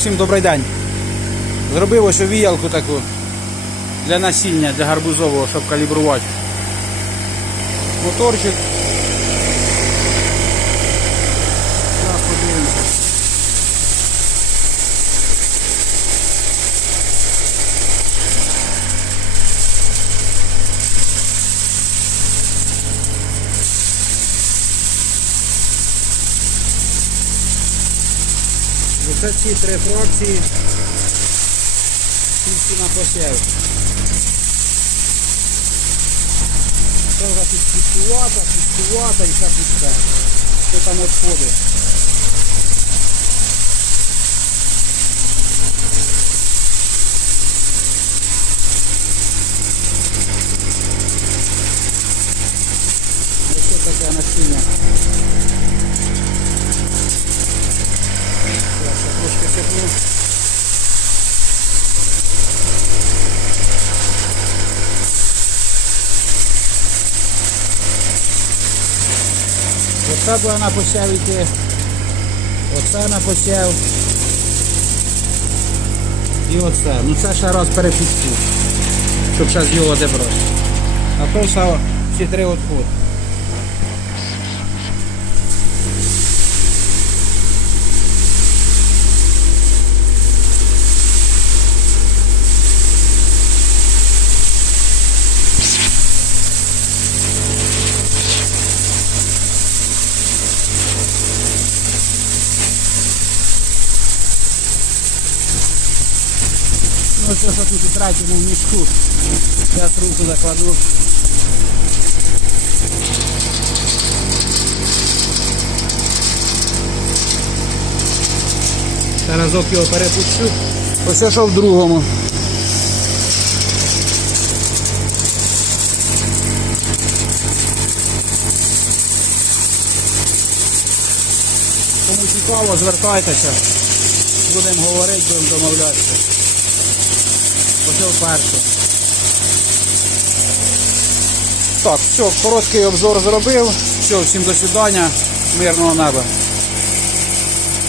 Всім добрий день. Зробив ось віялку таку для насіння, для гарбузового, щоб калібрувати. Моторчик. Зараз подивимося. Оце ці три фракції. Тільки на посів. Вже тут пустувата, пустувата і вся пуста. Що там відходить? Ось таке насіння. Зараз я сипну. Оце буде на посів йти. Оце на посів. І оце. Ну це ще раз перепустку. Щоб ще з нього де брати. А то все ці три відходи. Ну що тут у третьому мішку. Зараз руку закладу. Разок його перепущу. Ось що в другому. Кому цікаво, звертайтеся. Будемо говорити, будемо домовлятися. Почав перший. Так, все, короткий обзор зробив. Все, всім до свидання, мирного неба.